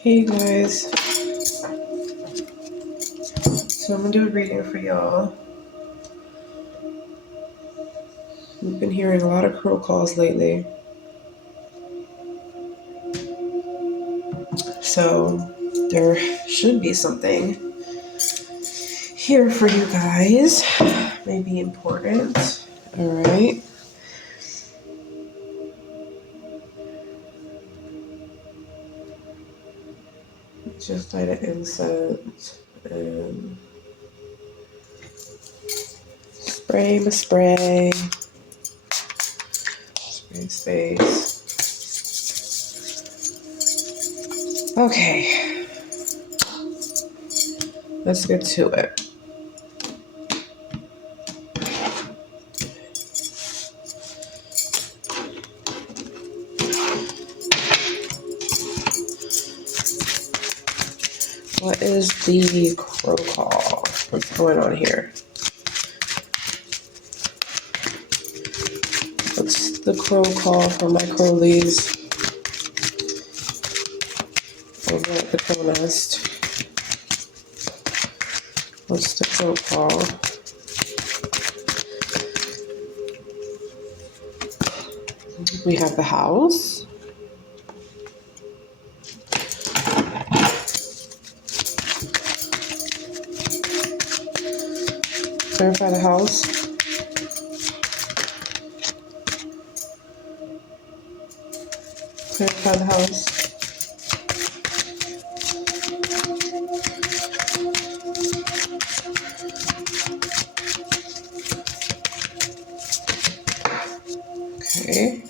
Hey guys, so I'm gonna do a reading for y'all. We've been hearing a lot of crow calls lately, so there should be something here for you guys. Maybe important. All right. Just light an incense and spray my spray. Spray space. Okay. Let's get to it. What is the crow call? What's going on here? What's the crow call for my crowleys over at the crow nest? What's the crow call? We have the house. Clarify the house. Clarify the house. Okay.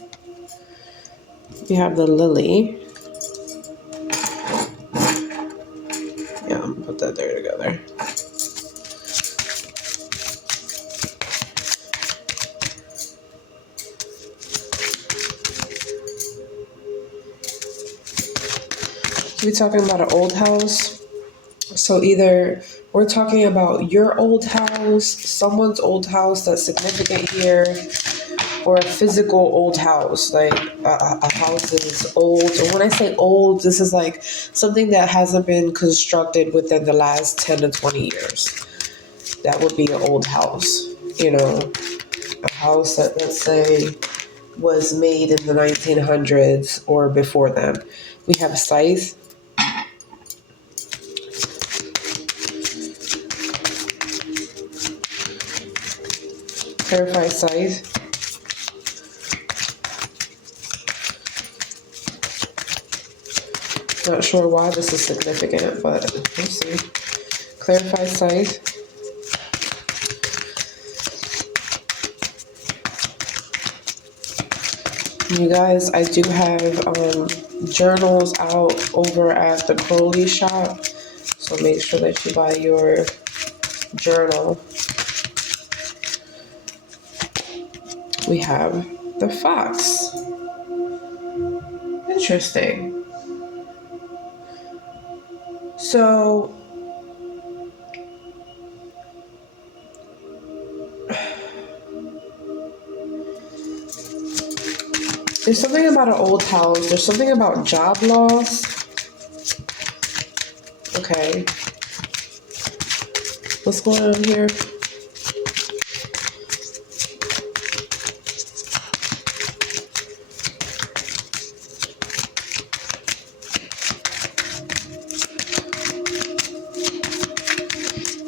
We have the lily. Yeah, I'm gonna put that there together. We're talking about an old house. So either we're talking about your old house, someone's old house that's significant here, or a physical old house, like a house that is old. And when I say old, this is like something that hasn't been constructed within the last 10 to 20 years. That would be an old house, you know, a house that, let's say, was made in the 1900s or before then. We have a scythe. Clarify scythe. Not sure why this is significant, but we'll see. Clarify scythe. You guys, I do have journals out over at the Crowley shop, so make sure that you buy your journal. We have the fox. Interesting. So there's something about an old house. There's something about job loss. Okay. What's going on here?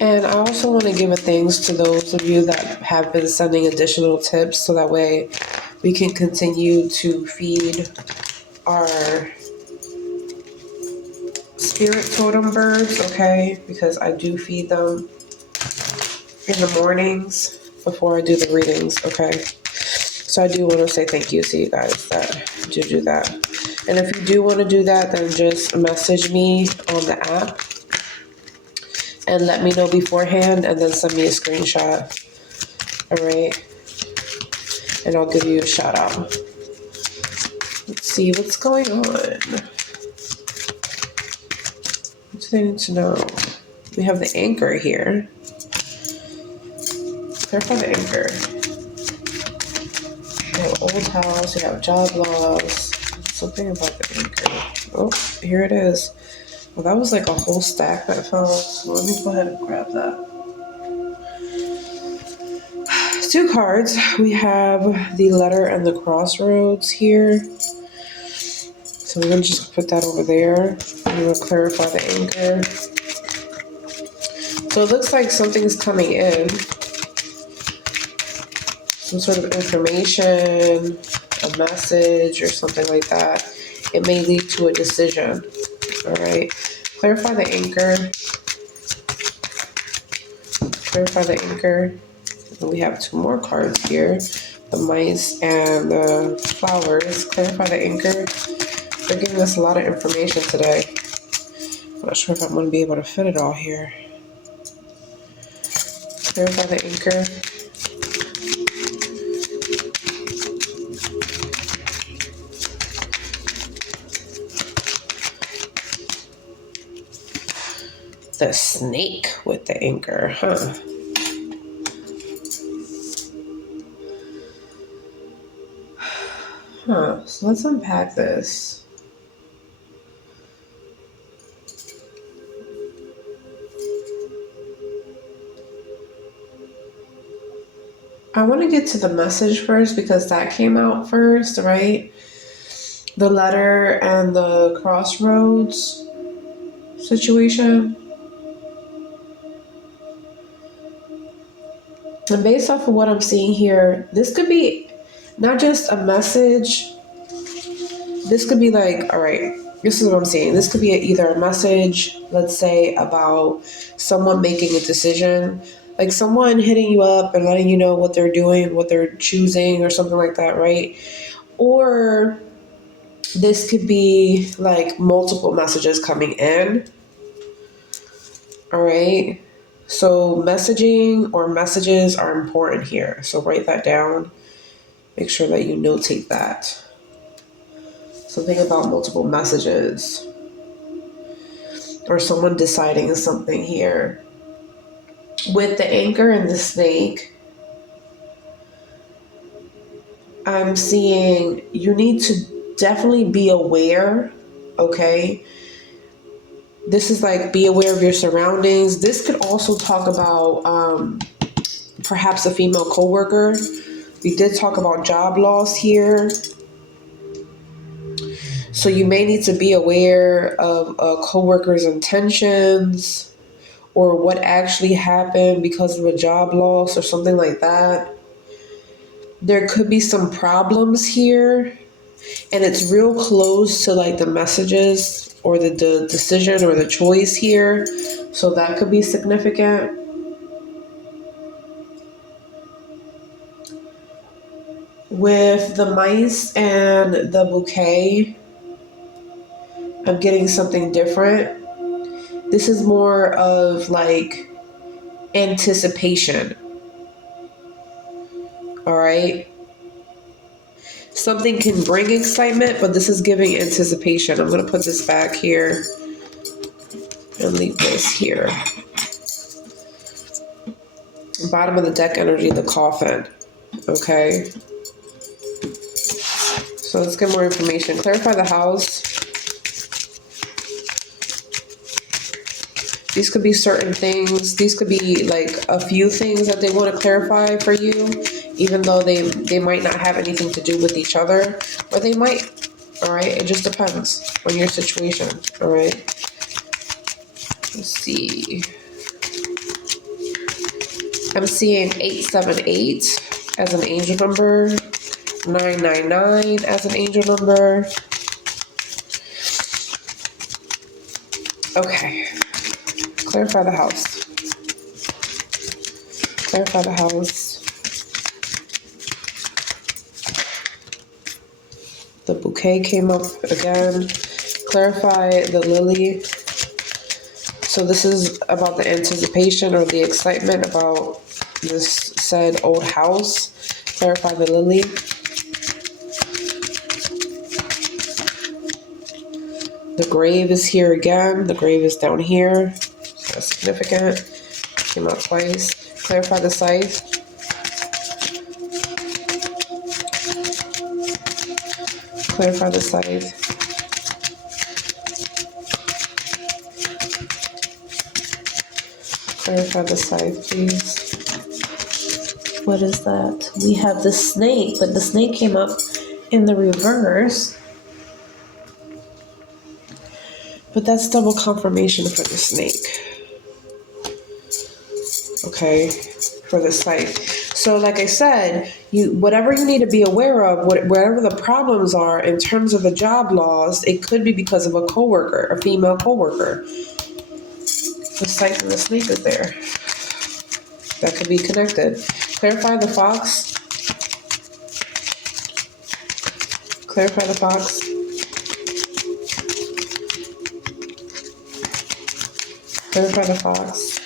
And I also want to give a thanks to those of you that have been sending additional tips so that way we can continue to feed our spirit totem birds, okay? Because I do feed them in the mornings before I do the readings, okay? So I do want to say thank you to you guys that do that. And if you do want to do that, then just message me on the app and let me know beforehand and then send me a screenshot. All right. And I'll give you a shout out. Let's see what's going on. What do they need to know? We have the anchor here. Clarify the anchor. We have old house. We have job loss. Let's Something about the anchor. Oh, here it is. Well, that was like a whole stack that fell. So let me go ahead and grab that. 2 cards. We have the letter and the crossroads here. So we're going to just put that over there. I'm going to clarify the anchor. So it looks like something's coming in. Some sort of information, a message, or something like that. It may lead to a decision. All right. Clarify the anchor. Clarify the anchor. And we have 2 more cards here. The mice and the flowers. Clarify the anchor. They're giving us a lot of information today. I'm not sure if I'm going to be able to fit it all here. Clarify the anchor. The snake with the anchor, huh? So let's unpack this. I want to get to the message first because that came out first, right? The letter and the crossroads situation. And based off of what I'm seeing here, this could be not just a message. This could be like, all right, this is what I'm seeing. This could be either a message, let's say, about someone making a decision, like someone hitting you up and letting you know what they're doing, what they're choosing, or something like that, right? Or this could be like multiple messages coming in. All right. So messaging or messages are important here. So write that down. Make sure that you notate that. Something about multiple messages. Or someone deciding something here. With the anchor and the snake, I'm seeing you need to definitely be aware, okay? This is like be aware of your surroundings. This could also talk about perhaps a female coworker. We did talk about job loss here. So you may need to be aware of a coworker's intentions or what actually happened because of a job loss or something like that. There could be some problems here, and it's real close to like the messages or the decision or the choice here. So that could be significant. With the mice and the bouquet, I'm getting something different. This is more of like anticipation. All right. Something can bring excitement, but this is giving anticipation. I'm going to put this back here and leave this here. Bottom of the deck energy, the coffin. Okay. So let's get more information. Clarify the house. These could be certain things. These could be like a few things that they want to clarify for you, even though they might not have anything to do with each other, or they might. All right. It just depends on your situation. All right. Let's see. I'm seeing 878 as an angel number, 999 as an angel number. Okay. Clarify the house. Clarify the house. The bouquet came up again. Clarify the lily. So this is about the anticipation or the excitement about this said old house. Clarify the lily. The grave is here again. The grave is down here. So that's significant. Came out twice. Clarify the scythe. Clarify the scythe. Clarify the scythe, please. What is that? We have the snake, but the snake came up in the reverse. But that's double confirmation for the snake. Okay, for the scythe. So like I said, whatever you need to be aware of, whatever the problems are in terms of the job loss, it could be because of a coworker, a female coworker. The scythe and the snake is there. That could be connected. Clarify the fox. Clarify the fox. Clarify the fox.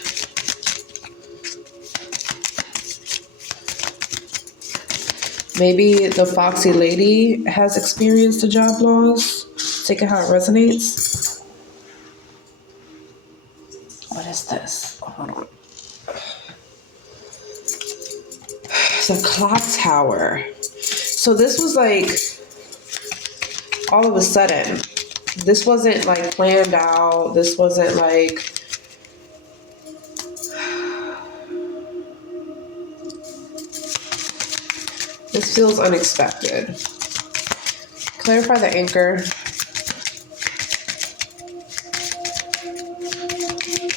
Maybe the foxy lady has experienced a job loss. Take it how it resonates. What is this? Hold on. The clock tower. So this was like all of a sudden. This wasn't like planned out. This wasn't like this feels unexpected. Clarify the anchor.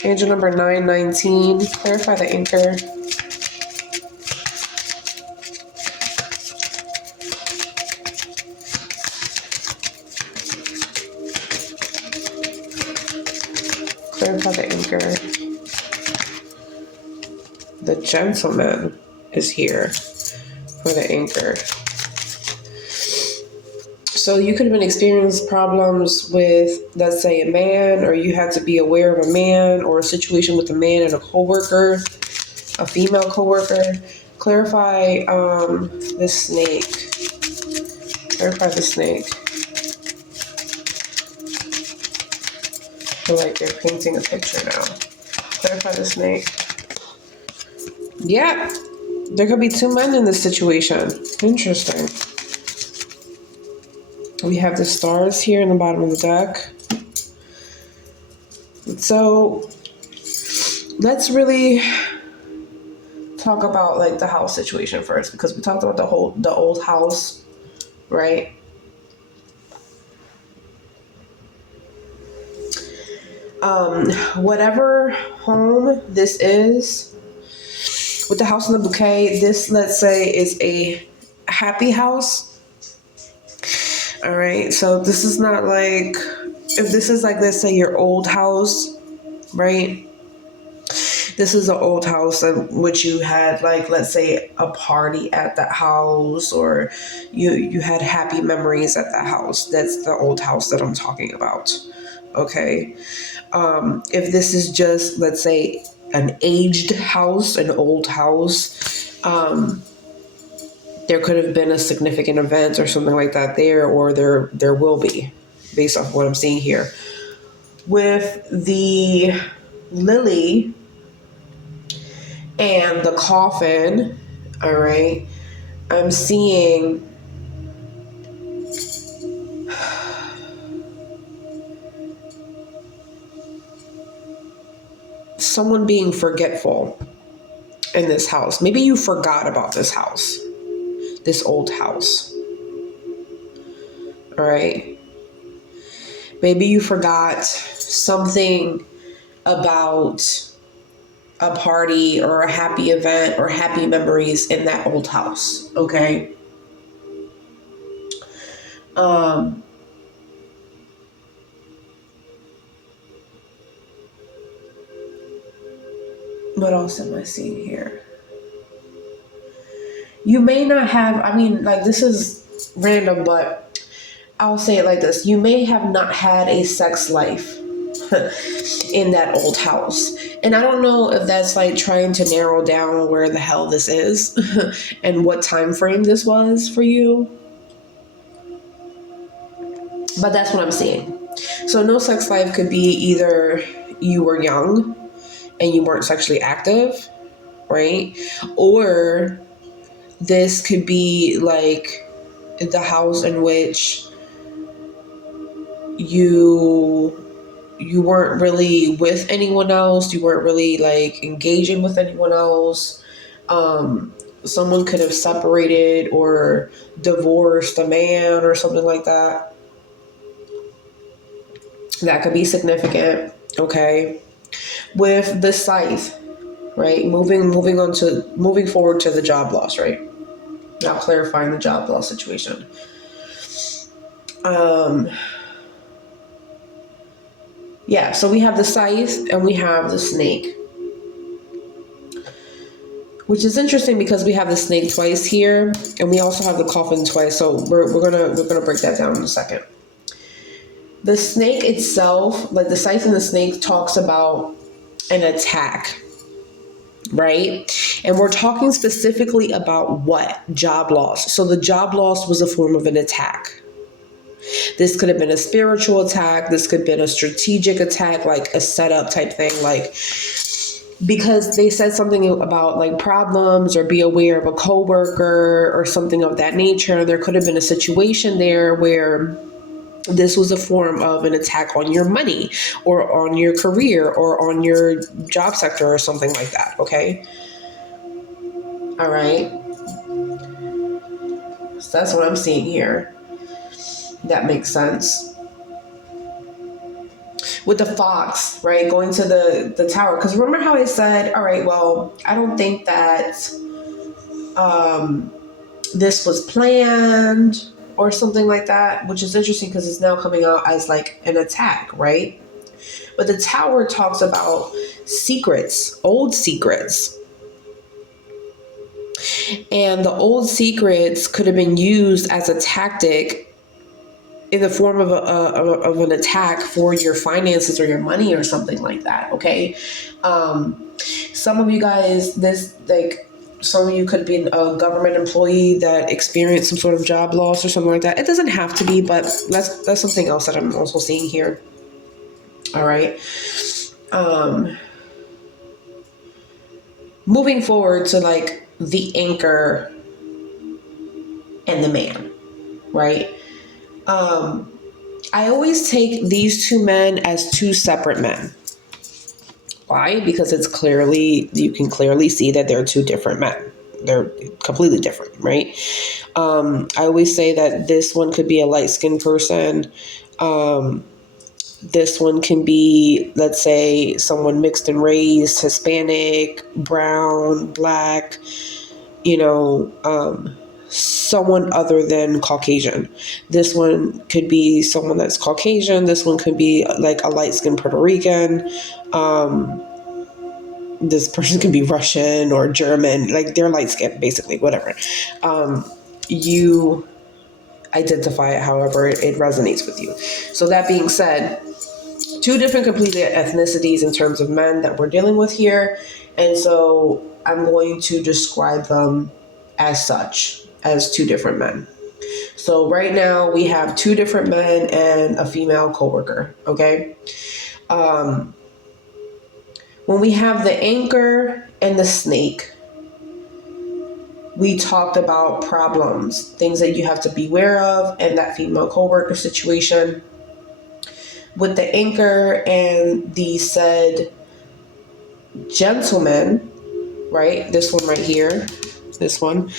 Angel number 919. Clarify the anchor. Clarify the anchor. The gentleman is here for the anchor. So you could have been experiencing problems with, let's say, a man, or you had to be aware of a man, or a situation with a man and a coworker, a female coworker. Clarify the snake. Clarify the snake. I feel like they're painting a picture now. Clarify the snake. Yeah, there could be two men in this situation. Interesting. We have the stars here in the bottom of the deck. So let's really talk about like the house situation first, because we talked about the old house, right? Whatever home this is, with the house in the bouquet, this, let's say, is a happy house. All right, so this is not like, if this is like, let's say, your old house, right? This is an old house in which you had, like, let's say, a party at that house, or you had happy memories at that house. That's the old house that I'm talking about. Okay. If this is just, let's say, an aged house, an old house, there could have been a significant event or something like that there, or there will be, based off what I'm seeing here. With the lily and the coffin, all right, I'm seeing someone being forgetful in this house. Maybe you forgot about this house, this old house. All right. Maybe you forgot something about a party or a happy event or happy memories in that old house. Okay. What else am I seeing here? You may not have, I mean, like, this is random, but I'll say it like this. You may have not had a sex life in that old house. And I don't know if that's like trying to narrow down where the hell this is and what time frame this was for you. But that's what I'm seeing. So no sex life could be either you were young and you weren't sexually active, right? Or this could be like the house in which you weren't really with anyone else. You weren't really like engaging with anyone else. Someone could have separated or divorced a man or something like that. That could be significant. Okay. With the scythe, right? Moving forward to the job loss, right? Now clarifying the job loss situation. Yeah, so we have the scythe and we have the snake. Which is interesting because we have the snake twice here, and we also have the coffin twice. So we're gonna break that down in a second. The snake itself, like the scythe and the snake, talks about an attack, right? And we're talking specifically about what? Job loss. So the job loss was a form of an attack. This could have been a spiritual attack. This could have been a strategic attack, like a setup type thing, like because they said something about like problems or be aware of a coworker or something of that nature. There could have been a situation there where this was a form of an attack on your money or on your career or on your job sector or something like that. Okay. All right. So that's what I'm seeing here. That makes sense. With the fox, right, going to the tower. Because remember how I said, all right, well, I don't think that this was planned or something like that, which is interesting because it's now coming out as like an attack, right? But the tower talks about secrets, old secrets. And the old secrets could have been used as a tactic in the form of an attack for your finances or your money or something like that. Okay. Some of you guys, some of you could be a government employee that experienced some sort of job loss or something like that. It doesn't have to be, but that's something else that I'm also seeing here. All right. Moving forward to like the anchor and the man, right? I always take these two men as two separate men. Why? Because you can clearly see that they're two different men. They're completely different, right? I always say that this one could be a light-skinned person. This one can be, let's say, someone mixed and raised, Hispanic, brown, black, someone other than Caucasian. This one could be someone that's Caucasian. This one could be like a light-skinned Puerto Rican. This person could be Russian or German. Like they're light-skinned, basically, whatever. You identify it however it resonates with you. So that being said, two different completely ethnicities in terms of men that we're dealing with here. And so I'm going to describe them as such, as two different men. So right now we have two different men and a female coworker, okay? When we have the anchor and the snake, we talked about problems, things that you have to be aware of, and that female coworker situation. With the anchor and the said gentleman, right? This one right here, this one.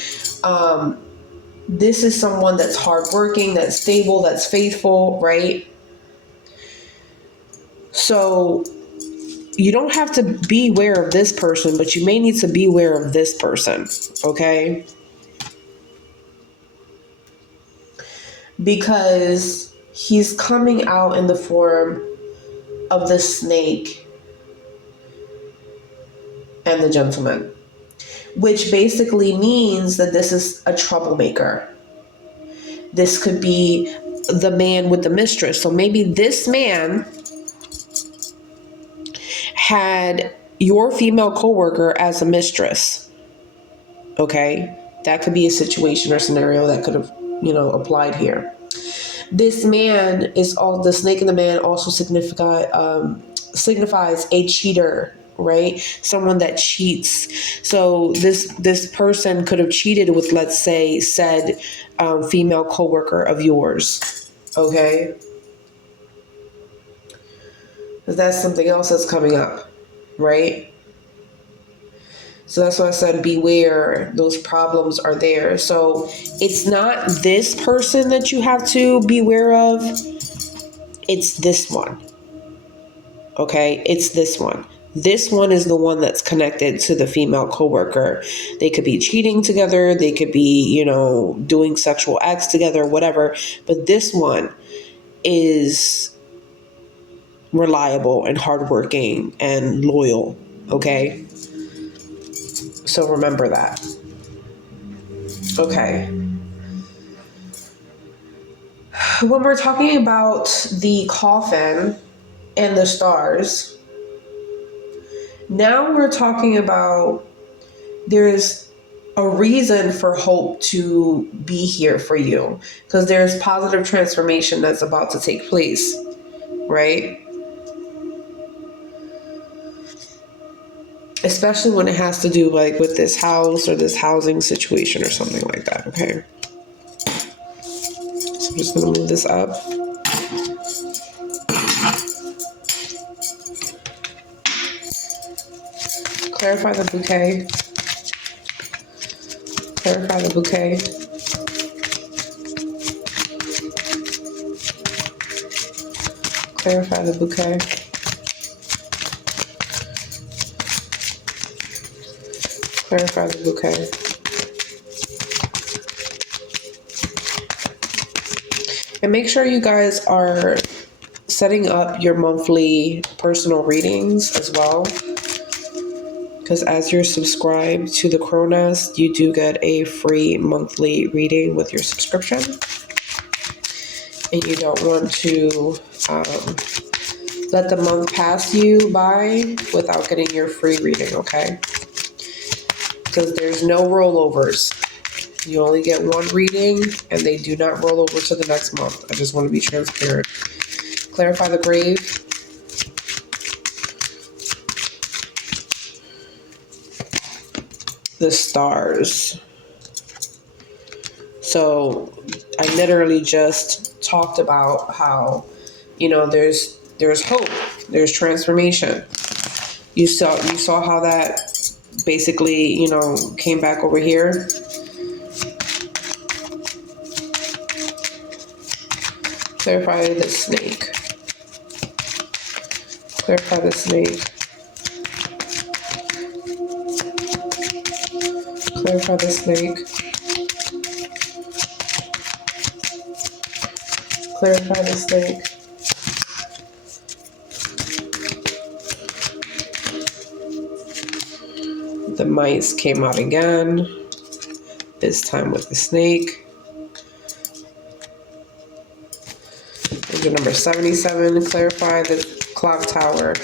This is someone that's hardworking, that's stable, that's faithful, right? So you don't have to be aware of this person, but you may need to be aware of this person, okay? Because he's coming out in the form of the snake and the gentleman, which basically means that this is a troublemaker. This could be the man with the mistress. So maybe this man had your female coworker as a mistress. Okay? That could be a situation or scenario that could have, applied here. This man is all the snake and the man also signifies a cheater, right? Someone that cheats. So this person could have cheated with, let's say, said female coworker of yours. Okay. Because that's something else that's coming up, right? So that's why I said beware, those problems are there. So it's not this person that you have to beware of, it's this one. Okay, it's this one. This one is the one that's connected to the female coworker. They could be cheating together, they could be, doing sexual acts together, whatever. But this one is reliable and hardworking and loyal. Okay, so remember that. Okay. When we're talking about the coffin and the stars, now we're talking about there's a reason for hope to be here for you, because there's positive transformation that's about to take place, right? Especially when it has to do like with this house or this housing situation or something like that, okay? So I'm just gonna move this up. Clarify the bouquet. Clarify the bouquet. Clarify the bouquet. Clarify the bouquet. And make sure you guys are setting up your monthly personal readings as well. Because as you're subscribed to the Crow Nest, you do get a free monthly reading with your subscription. And you don't want to let the month pass you by without getting your free reading, okay? Because there's no rollovers. You only get one reading, and they do not roll over to the next month. I just want to be transparent. Clarify the grave. The stars. So I literally just talked about how, there's hope, there's transformation. You saw how that basically, came back over here. Clarify the snake. Clarify the snake. Clarify the snake. Clarify the snake. The mice came out again, this time with the snake. Angel number 77, clarify the clock tower.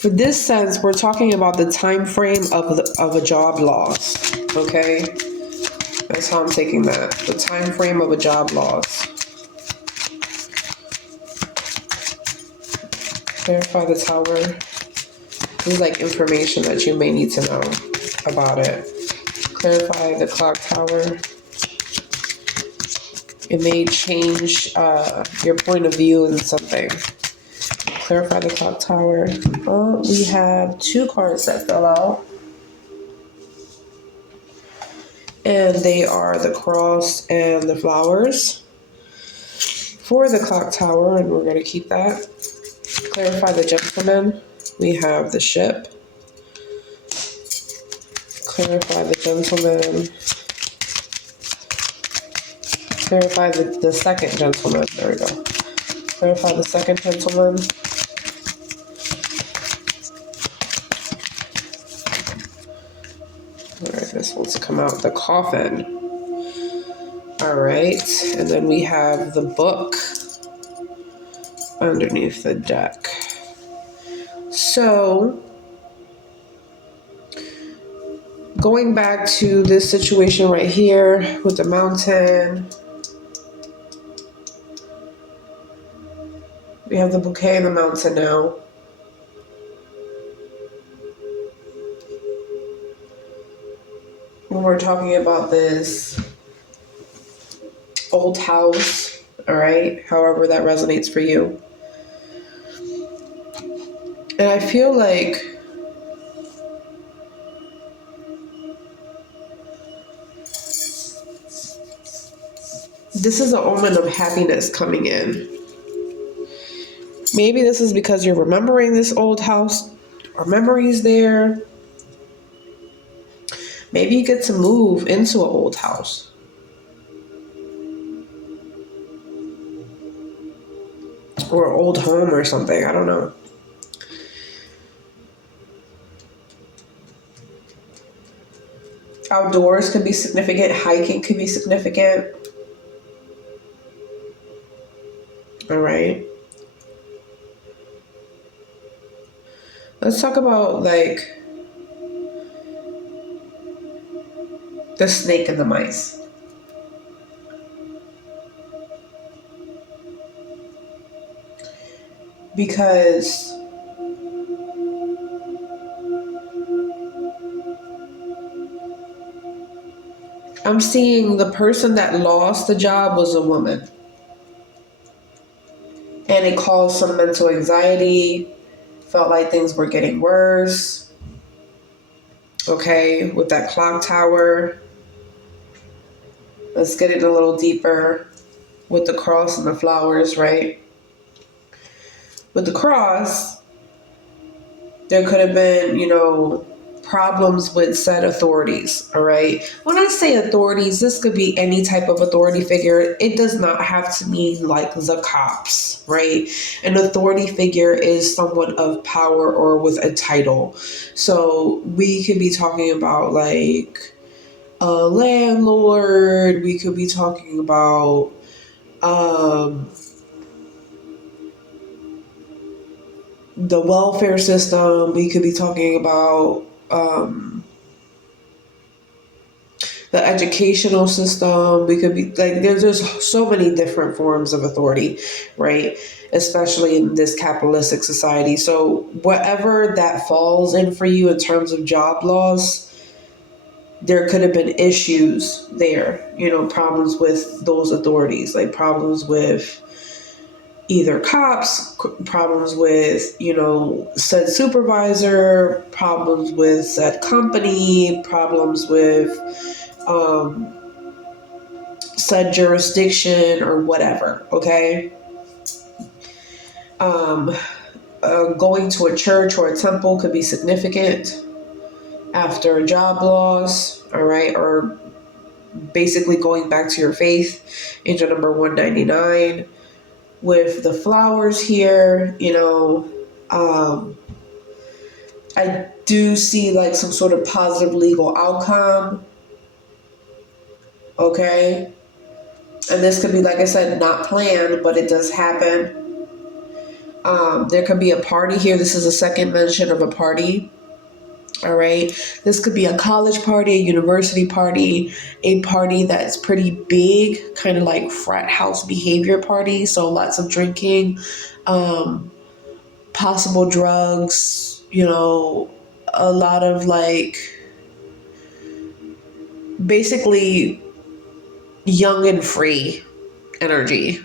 For this sense, we're talking about the time frame of a job loss, okay? That's how I'm taking that. The time frame of a job loss. Clarify the tower. This is like information that you may need to know about it. Clarify the clock tower. It may change your point of view in something. Clarify the clock tower. Oh, we have 2 cards that fell out. And they are the cross and the flowers for the clock tower, and we're going to keep that. Clarify the gentleman. We have the ship. Clarify the gentleman. Clarify the second gentleman. There we go. Clarify the second gentleman. Alright, this one's come out. The coffin. Alright, and then we have the book underneath the deck. So, going back to this situation right here with the mountain, we have the bouquet and the mountain now. When we're talking about this old house, all right, however that resonates for you. And I feel like this is an omen of happiness coming in. Maybe this is because you're remembering this old house or memories there. Maybe you get to move into an old house. Or an old home or something. I don't know. Outdoors could be significant. Hiking could be significant. All right. Let's talk about like the snake and the mice. Because I'm seeing the person that lost the job was a woman. And it caused some mental anxiety. Felt like things were getting worse. Okay, with that clock tower. Let's get it a little deeper with the cross and the flowers, right? With the cross, there could have been, problems with said authorities, all right? When I say authorities, this could be any type of authority figure. It does not have to mean like the cops, right? An authority figure is someone of power or with a title. So we could be talking about like a landlord. We could be talking about the welfare system. We could be talking about the educational system. We could be like, there's just so many different forms of authority, right? Especially in this capitalistic society. So whatever that falls in for you in terms of job loss, there could have been issues there, problems with those authorities, like problems with either cops, problems with, said supervisor, problems with said company, problems with said jurisdiction or whatever, okay? Going to a church or a temple could be significant after a job loss, all right? Or basically going back to your faith, angel number 199. With the flowers here, I do see like some sort of positive legal outcome, okay? And this could be, like I said, not planned, but it does happen. There could be a party here. This is a second mention of a party. All right. This could be a college party, a university party, a party that's pretty big, kind of like frat house behavior party. So lots of drinking, possible drugs, a lot of like basically young and free energy,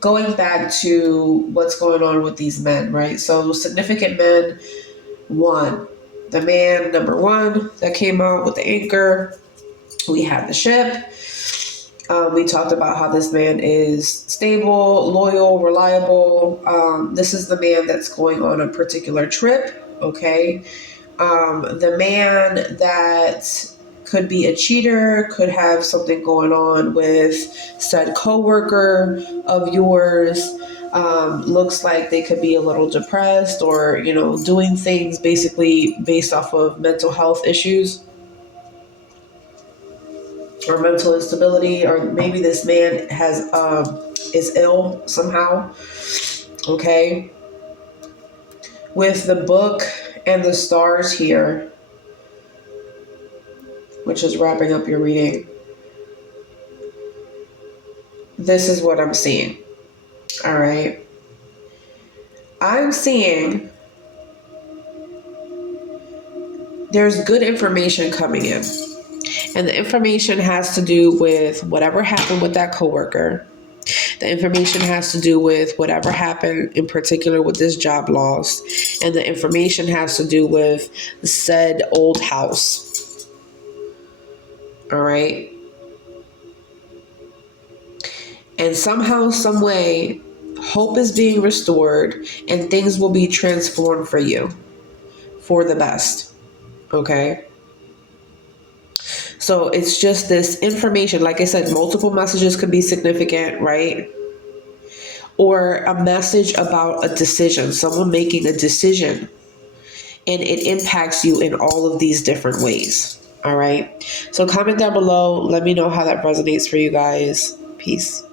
going back to what's going on with these men, right? So significant men, one, the man number one that came out with the anchor. We have the ship. We talked about how this man is stable, loyal, reliable. This is the man that's going on a particular trip, okay? The man that could be a cheater, could have something going on with said coworker of yours. Looks like they could be a little depressed or, doing things basically based off of mental health issues or mental instability, or maybe this man is ill somehow. Okay. With the book and the stars here, which is wrapping up your reading, this is what I'm seeing. All right. I'm seeing there's good information coming in. And the information has to do with whatever happened with that coworker. The information has to do with whatever happened in particular with this job loss. And the information has to do with said old house. All right. And somehow, some way, hope is being restored and things will be transformed for you for the best. Okay. So it's just this information. Like I said, multiple messages could be significant, right? Or a message about a decision, someone making a decision, and it impacts you in all of these different ways. All right. So comment down below. Let me know how that resonates for you guys. Peace.